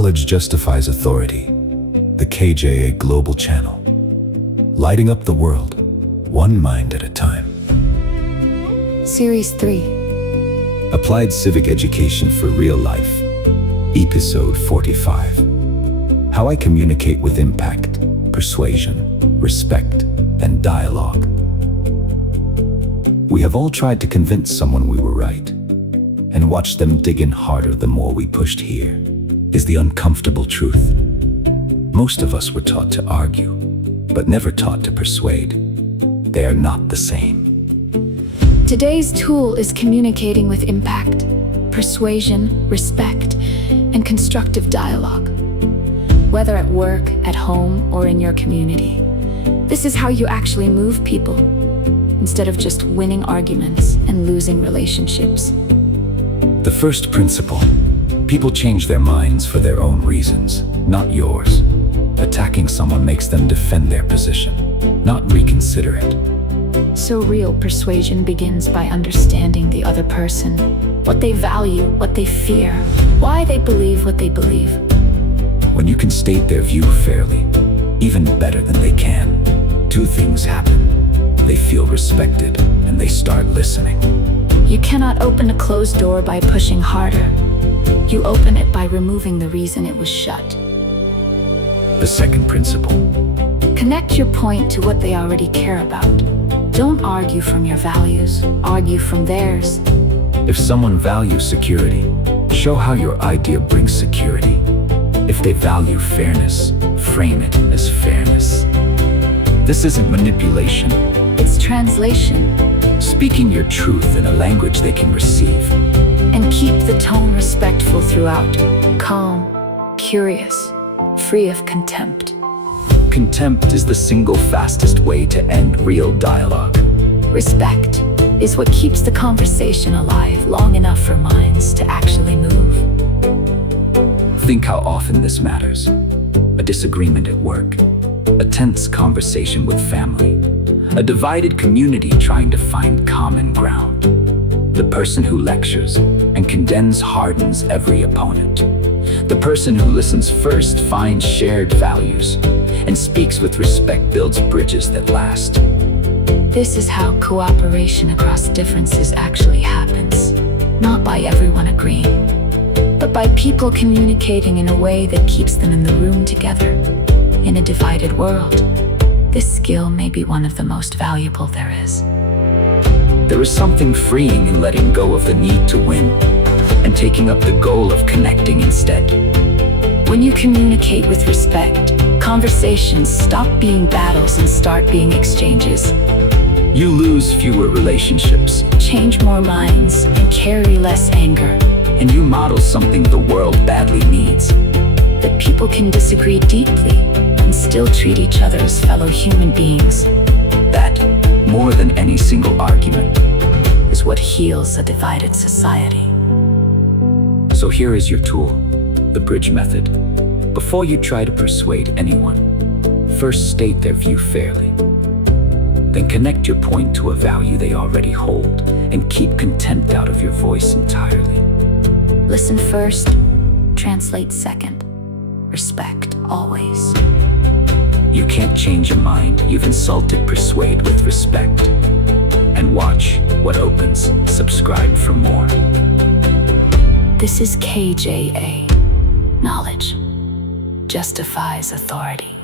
Knowledge justifies authority. The KJA Global Channel. Lighting up the world, one mind at a time. Series 3. Applied Civic Education for Real Life. Episode 45. How I Communicate with Impact, Persuasion, Respect, and Dialogue. We have all tried to convince someone we were right, and watched them dig in harder the more we pushed. Here is the uncomfortable truth. Most of us were taught to argue, but never taught to persuade. They are not the same. Today's tool is communicating with impact, persuasion, respect, and constructive dialogue. Whether at work, at home, or in your community, this is how you actually move people, instead of just winning arguments and losing relationships. The first principle: people change their minds for their own reasons, not yours. Attacking someone makes them defend their position, not reconsider it. So real persuasion begins by understanding the other person, what they value, what they fear, why they believe what they believe. When you can state their view fairly, even better than they can, two things happen. They feel respected, and they start listening. You cannot open a closed door by pushing harder. You open it by removing the reason it was shut. The second principle: connect your point to what they already care about. Don't argue from your values, argue from theirs. If someone values security, show how your idea brings security. If they value fairness, frame it as fairness. This isn't manipulation. It's translation. Speaking your truth in a language they can receive. And keep the tone respectful throughout. Calm, curious, free of contempt. Contempt is the single fastest way to end real dialogue. Respect is what keeps the conversation alive long enough for minds to actually move. Think how often this matters. A disagreement at work, a tense conversation with family, a divided community trying to find common ground. The person who lectures and condemns hardens every opponent. The person who listens first finds shared values, and speaks with respect builds bridges that last. This is how cooperation across differences actually happens. Not by everyone agreeing, but by people communicating in a way that keeps them in the room together. In a divided world, this skill may be one of the most valuable there is. There is something freeing in letting go of the need to win, and taking up the goal of connecting instead. When you communicate with respect, conversations stop being battles and start being exchanges. You lose fewer relationships, Change more minds, and carry less anger. and you model something the world badly needs. That people can disagree deeply and still treat each other as fellow human beings. That, more than any single argument, Is what heals a divided society. So here is your tool, the bridge method. Before you try to persuade anyone, first state their view fairly. Then connect your point to a value they already hold, and keep contempt out of your voice entirely. Listen first, translate second. Respect always. You can't change a mind you've insulted. Persuade with respect. And watch what opens. Subscribe for more. This is KJA. Knowledge justifies authority.